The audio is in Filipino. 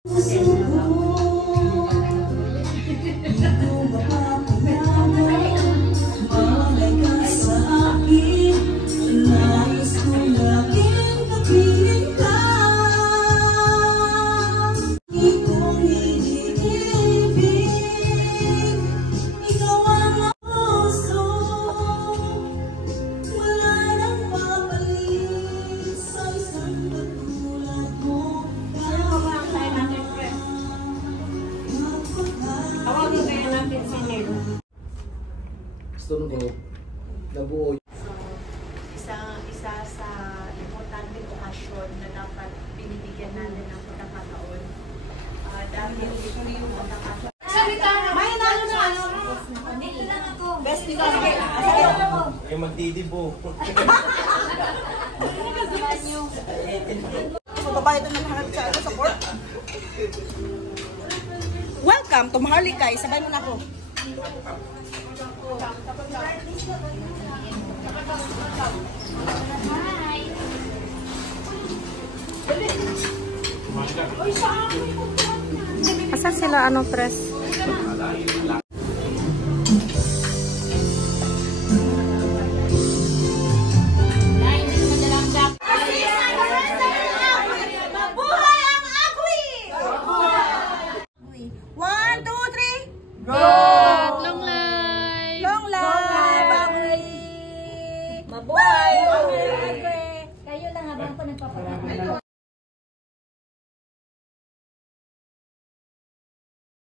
Gusto ko nabuo. So, isa sa importanteng okasyon na dapat binibigyan natin ng pagkakataon. Dahil ito yung pagkakataon. May nalo na ano? Dito lang ako. Best nila ako. Ay magdidibo. Magbabayad na naman sa support. Welcome to Maharlika. Sabay mo na ako. Asan sila press?